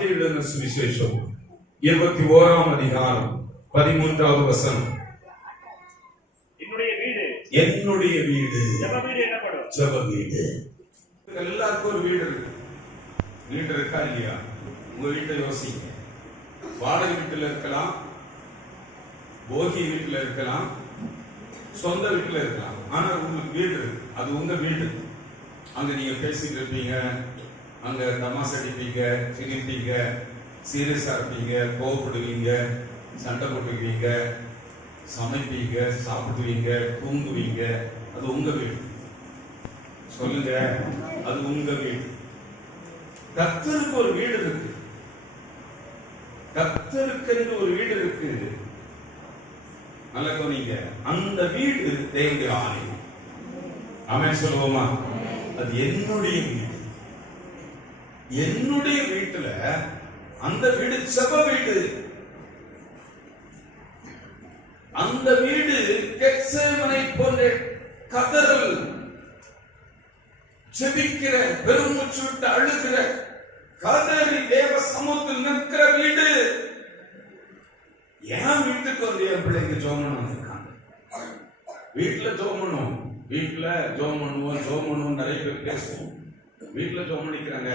மத்தேயு எழுதின சுவிசேஷம் 21ஆம் அதிகாரம் 13வது வசனம். என்னுடைய வீடு ஜெப வீடு. எல்லாருக்கும் ஒரு வீடு இருக்கு. வீடு இருக்கா இல்லையா? உங்க வீட்டை யோசிங்க. வாடகை வீட்டுல இருக்கலாம், போகி வீட்டுல இருக்கலாம், சொந்த வீட்டுல இருக்கலாம். ஆனா உங்களுக்கு வீடு இருக்கு. அது உங்க வீடு. அங்க நீங்க பேசிட்டு இருப்பீங்க, அங்க தமாஷ் அடிப்பீங்க, சிரிப்பீங்க, சீரியஸா இருப்பீங்க, கோவப்படுவீங்க, சண்டை போட்டுக்குவீங்க, சமைப்பீங்க, சாப்பிடுவீங்க, தூங்குவீங்க. அது உங்க வீடு. சொல்லுங்க, அது உங்க வீடு. கர்த்தருக்கு ஒரு வீடு இருக்கு. கர்த்தருக்கு ஒரு வீடு இருக்கு. நல்லா கவனிங்க. அந்த வீடு தேவனுடைய ஆலயம். ஆமென் சொல்லுவோமா? அது என்னுடைய வீடு. என்னுடைய வீட்டுல அந்த வீடு ஜெப வீடு. அந்த வீடு கெத்சேமனை போன்ற கதறல், ஜெபிக்கிற, பெருமூச்சு விட்டு அழுகிற, கதறி தேவ சமூகத்தில் நிற்கிற வீடு. ஏன் வீட்டுக்கு வந்து என் பிள்ளைங்க ஜோமன் வந்திருக்காங்க? வீட்டுல ஜோமனும், வீட்டுல ஜோம் பண்ணுவோம், நிறைய பேர் பேசுவோம். வீட்டுல ஜோம் பண்ணிக்கிறாங்க.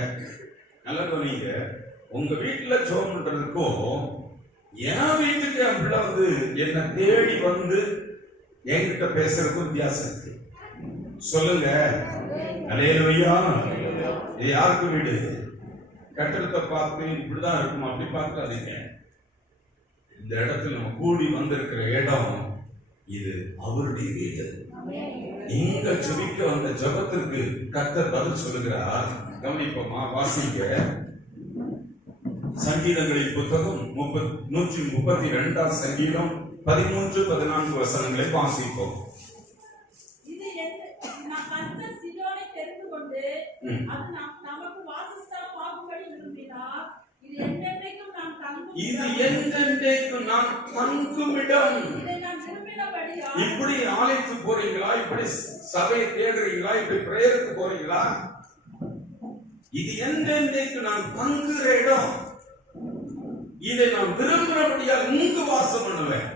நல்லா கவனிங்க. உங்க வீட்டுல ஜோம் பண்றதுக்கும் என் வீட்டுக்கு என் பிள்ளை வந்து என்ன தேடி வந்து என்கிட்ட பேசுறதுக்கும் வித்தியாசம் இருக்கு. சொல்லுங்க. அல்லேலூயா. இது யாருக்கு வீடு? கட்டடத்தை பார்த்து இப்படிதான் இருக்குமா அப்படி பார்க்காதீங்க. இந்த இடத்துல நம்ம கூடி வந்திருக்கிற இடம் இது அவருடைய வீடு. இங்க ஜெபிக்க வந்த ஜெபத்திற்கு கர்த்தர் பதில் சொல்லுகிறார். கவனிப்போமா? வாசிங்க. சங்கீதங்களின் புத்தகம் 132 சங்கீதம் 13-14 வசனங்களை வாசிப்போம். இது என்றென்றைக்கும் நான் தங்கும் இடம். இப்படி ஆலயத்துக்கு போறீங்களா? இப்படி சபையை தேடுறீங்களா? இப்படி பிரேயருக்கு போறீங்களா? இது என்றென்றைக்கு நான் தங்குகிற இடம். இதை நான் விரும்புகிறபடியால் இங்கு வாசம் பண்ணுவேன்.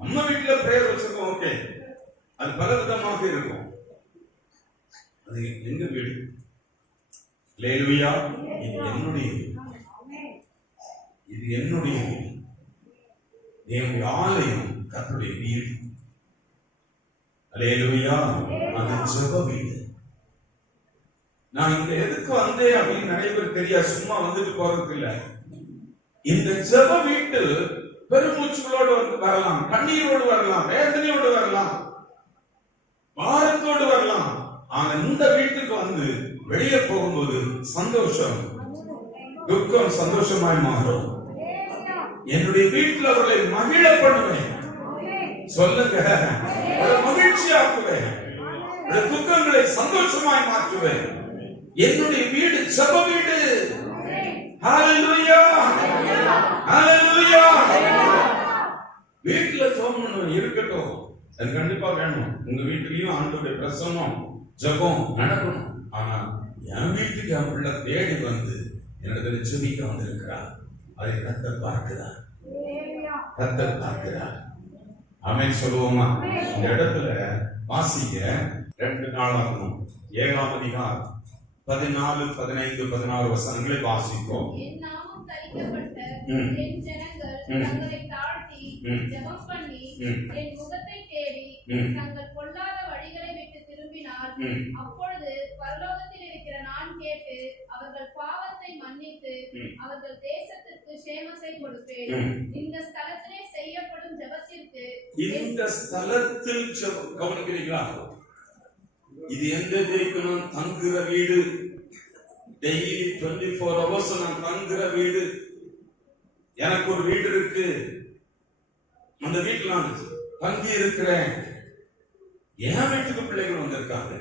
நம்ம வீட்டுல பிரேயர் வச்சிருக்கோம், ஓகே, அது பல விதமாக இருக்கும். அது எங்க வீடு? அல்லேலூயா. இது என்னுடைய வீடு. இது என்னுடைய வீடு. தேவனுடைய ஆலயம், கர்த்தருடைய வீடு. அல்லேலூயா. அது ஜெப வீடு. நான் இங்க எதுக்கு வந்தேன் அப்படின்னு நிறைய பேர் தெரியாது. சும்மா வந்துட்டு போறதுக்கு இல்ல. இந்த ஜெப வீட்டு பெருமூச்சுகளோடு வந்து வரலாம், கண்ணீரோடு வரலாம், வேதனையோடு வரலாம், பாரத்தோடு வரலாம். ஆனா இந்த வீட்டுக்கு வந்து வெளியே போகும்போது சந்தோஷம், துக்கம் சந்தோஷமாய் மாறும். என்னுடைய வீட்டில் அவர்களை மகிழ பண்ணுவேன். சொல்லுங்க. மகிழ்ச்சி ஆக்குவேன். துக்கங்களை சந்தோஷமாய் மாற்றுவேன். என்னுடைய வீடு ஜெப வீடு. ஹல்லேலூயா. ஹல்லேலூயா. வீட்டுல ஜெபம் இருக்கட்டும், அது கண்டிப்பா வேணும். உங்க வீட்டிலையும் ஆண்டவருடைய பிரசன்னம், ஜெபம் நடக்கணும். ஆனா என் வீட்டுக்கு என் பிள்ளை தேடி வந்து என்னிடத்துல ஜெபிக்க வந்திருக்கிறார். அதை கர்த்தர் பார்க்கிறார். கர்த்தர் பார்க்கிறார். ஆமென் சொல்லுவோமா? இந்த இடத்துல வாசிக்க 2 நாளாகும். 7ஆம் அதிகாரம் 14, 15, 16 வசனங்களை வாசிப்போம். என் நாமம் தரிக்கப்பட்ட என் ஜனங்கள் தங்களை தாழ்த்தி ஜெபம் பண்ணி என் முகத்தை தேடி தங்கள் பொல்லாத வழிகளை விட்டு திரும்பினார், அப்பொழுது பரலோகத்தில் இருக்கிற நான் கேட்டு அவர்கள் பாவத்தை மன்னித்து அவர்கள் தேசத்திற்கு சேமத்தை கொடுப்பேன். இந்த ஸ்தலத்திலே செய்யப்படும் ஜெபத்திற்கு, இந்த ஸ்தலத்தில் ஜெபம், கவனிக்கிறீங்களா? இது எந்த தேய்க்கு நான் தங்குகிற வீடு. டெய்லி 24 hours நான் தங்குகிற வீடு. எனக்கு ஒரு வீடு இருக்கு. அந்த வீட்டில் நான் தங்கி இருக்கிறேன். என் வீட்டுக்கு பிள்ளைகள் வந்திருக்காங்க.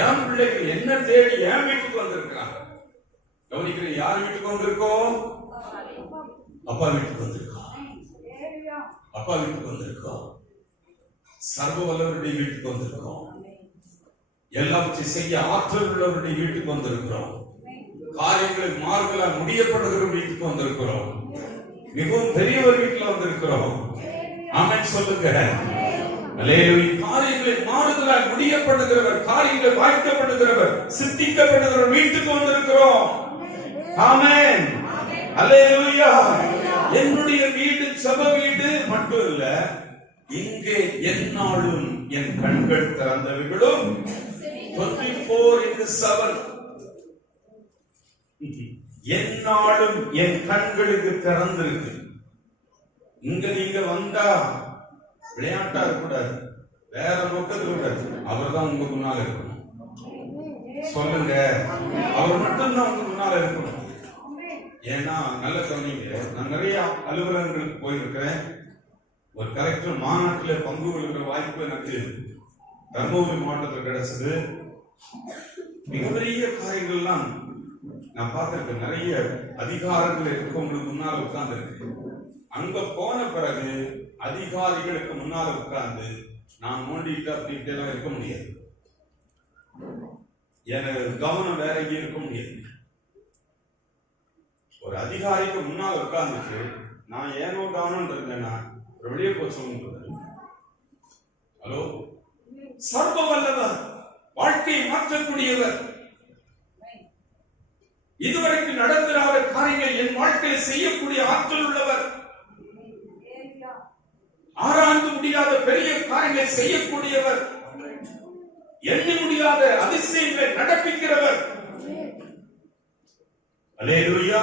என் பிள்ளைகள் என்ன தேடி என் வீட்டுக்கு வந்திருக்கிறாங்க. கவனிக்கிறேன். யார் வீட்டுக்கு வந்திருக்கோம்? அப்பா வீட்டுக்கு வந்திருக்கோம். அப்பா வீட்டுக்கு வந்திருக்கோம். சர்வ வல்லவருடைய வீட்டுக்கு வந்திருக்கோம். எல்லாவற்றையும் செய்ய ஆற்றல் உள்ளவருடைய வீட்டுக்கு வந்திருக்கிறோம். காரியங்களை மாறுதலால் முடியப்படுகிற வீட்டுக்கு வந்திருக்கிறோம். மிகவும் பெரியவர் வீட்டில் வந்திருக்கிறோம். ஆமென் சொல்லுங்க. அல்லேலூயா. காரியங்களை மாறுதலால் முடியப்படுகிறவர், காரியங்கள் வாய்க்கப்படுகிறவர், சித்திக்கப்படுகிறவர் வீட்டுக்கு வந்திருக்கிறோம். ஆமென். அல்லேலூயா. என்னுடைய வீடு ஜெப வீடு மட்டும் இல்ல, இங்கே எந்நாளும் என் கண்கள் திறந்தவைகளும் 24/7 எந்நாளும் என் கண்களுக்கு திறந்திருக்கு. இங்க நீங்க வந்தா விளையாட்டா இருக்கக்கூடாது, வேற நோக்கத்தில் கூடாது. அவர் தான் உங்க முன்னால இருக்கணும். சொல்லுங்க, அவர் மட்டும்தான் உங்க முன்னால இருக்கணும். ஏன்னா நல்ல சொன்னீங்க, நான் நிறைய அலுவலகங்களுக்கு போயிருக்கிறேன். ஒரு கலெக்டர் மாநாட்டில் பங்கு கொள்கிற வாய்ப்பு எனக்கு தர்மபுரி மாவட்டத்தில் கிடைச்சது. மிகப்பெரிய காரியங்கள்லாம் நான் பார்த்திருக்கேன். நிறைய அதிகாரங்கள் இருக்கவங்களுக்கு முன்னால் உட்கார்ந்து இருக்கு. அங்க போன பிறகு அதிகாரிகளுக்கு முன்னால உட்கார்ந்து நான் நோண்டிட்டு அப்படின்ட்டு எல்லாம் இருக்க முடியாது. எனக்கு கவனம் வேற எங்கேயும் இருக்க முடியாது. ஒரு அதிகாரிக்கு முன்னால் உட்கார்ந்துட்டு நான் ஏனோ கவனம் இருந்தேன்னா வெளியே போய் சொல்லுங்க. ஹலோ, சர்வ வல்லவர், வாழ்க்கையை மாற்றக்கூடியவர், இதுவரைக்கும் நடந்திராத காரியங்கள் என் வாழ்க்கையில் செய்யக்கூடிய ஆற்றல் உள்ளவர், ஆராய்ந்து முடியாத பெரிய காரியங்களை செய்யக்கூடியவர், எண்ணி முடியாத அதிசயங்களை நடப்பிக்கிறவர். அல்லேலூயா.